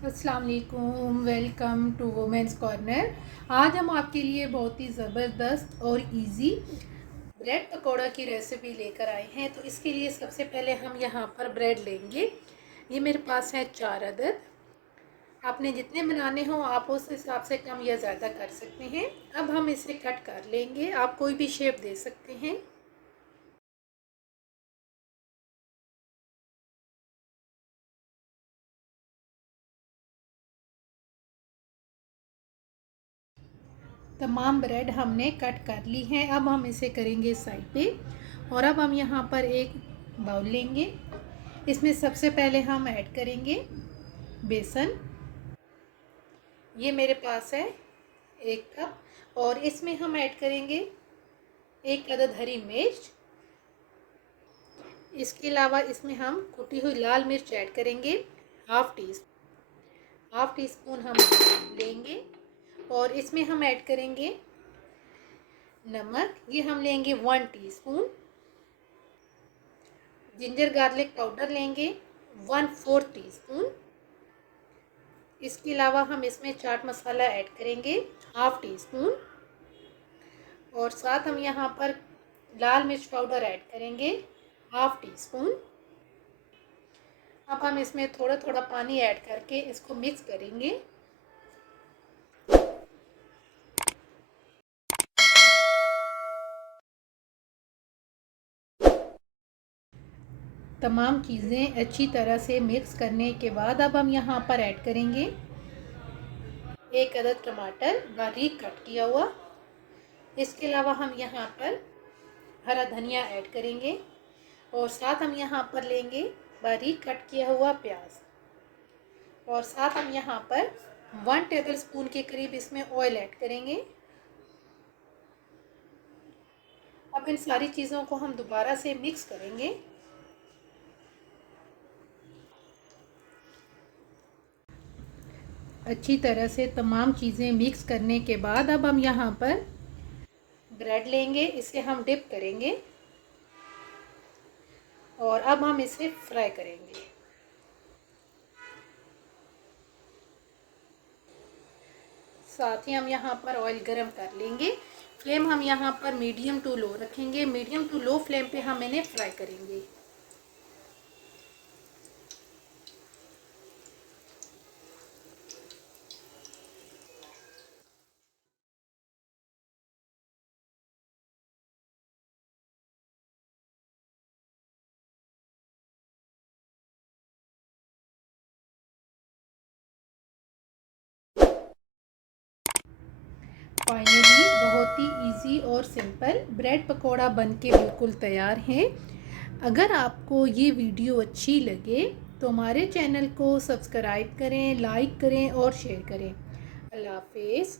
अस्सलाम वालेकुम, welcome to women's corner. आज हम आपके लिए बहुत ही ज़बरदस्त और इजी ब्रेड पकौड़ा की रेसिपी लेकर आए हैं। तो इसके लिए सबसे पहले हम यहाँ पर ब्रेड लेंगे। ये मेरे पास है 4 अदद। आपने जितने बनाने हो आप उस हिसाब से कम या ज़्यादा कर सकते हैं। अब हम इसे कट कर लेंगे। आप कोई भी शेप दे सकते हैं। तमाम ब्रेड हमने कट कर ली हैं। अब हम इसे करेंगे साइड पे। और अब हम यहाँ पर एक बाउल लेंगे। इसमें सबसे पहले हम ऐड करेंगे बेसन। ये मेरे पास है 1 कप। और इसमें हम ऐड करेंगे 1 अदद हरी मिर्च। इसके अलावा इसमें हम कुटी हुई लाल मिर्च ऐड करेंगे, हाफ टी स्पून हम लेंगे। और इसमें हम ऐड करेंगे नमक। ये हम लेंगे 1 टीस्पून। जिंजर गार्लिक पाउडर लेंगे 1/4 टीस्पून। इसके अलावा हम इसमें चाट मसाला ऐड करेंगे हाफ टी स्पून। और साथ हम यहाँ पर लाल मिर्च पाउडर ऐड करेंगे हाफ टी स्पून। अब हम इसमें थोड़ा थोड़ा पानी ऐड करके इसको मिक्स करेंगे। तमाम चीज़ें अच्छी तरह से मिक्स करने के बाद अब हम यहाँ पर ऐड करेंगे 1 अदद टमाटर बारीक कट किया हुआ। इसके अलावा हम यहाँ पर हरा धनिया ऐड करेंगे। और साथ हम यहाँ पर लेंगे बारीक कट किया हुआ प्याज। और साथ हम यहाँ पर 1 टेबलस्पून के करीब इसमें ऑयल ऐड करेंगे। अब इन सारी चीज़ों को हम दोबारा से मिक्स करेंगे। अच्छी तरह से तमाम चीज़ें मिक्स करने के बाद अब हम यहाँ पर ब्रेड लेंगे, इसे हम डिप करेंगे। और अब हम इसे फ्राई करेंगे। साथ ही हम यहाँ पर ऑयल गरम कर लेंगे। फ्लेम हम यहाँ पर मीडियम टू लो रखेंगे। मीडियम टू लो फ्लेम पे हम इन्हें फ्राई करेंगे। फाइनली बहुत ही इजी और सिंपल ब्रेड पकौड़ा बनके बिल्कुल तैयार है। अगर आपको ये वीडियो अच्छी लगे तो हमारे चैनल को सब्सक्राइब करें, लाइक करें और शेयर करें। अल्लाह हाफिज़।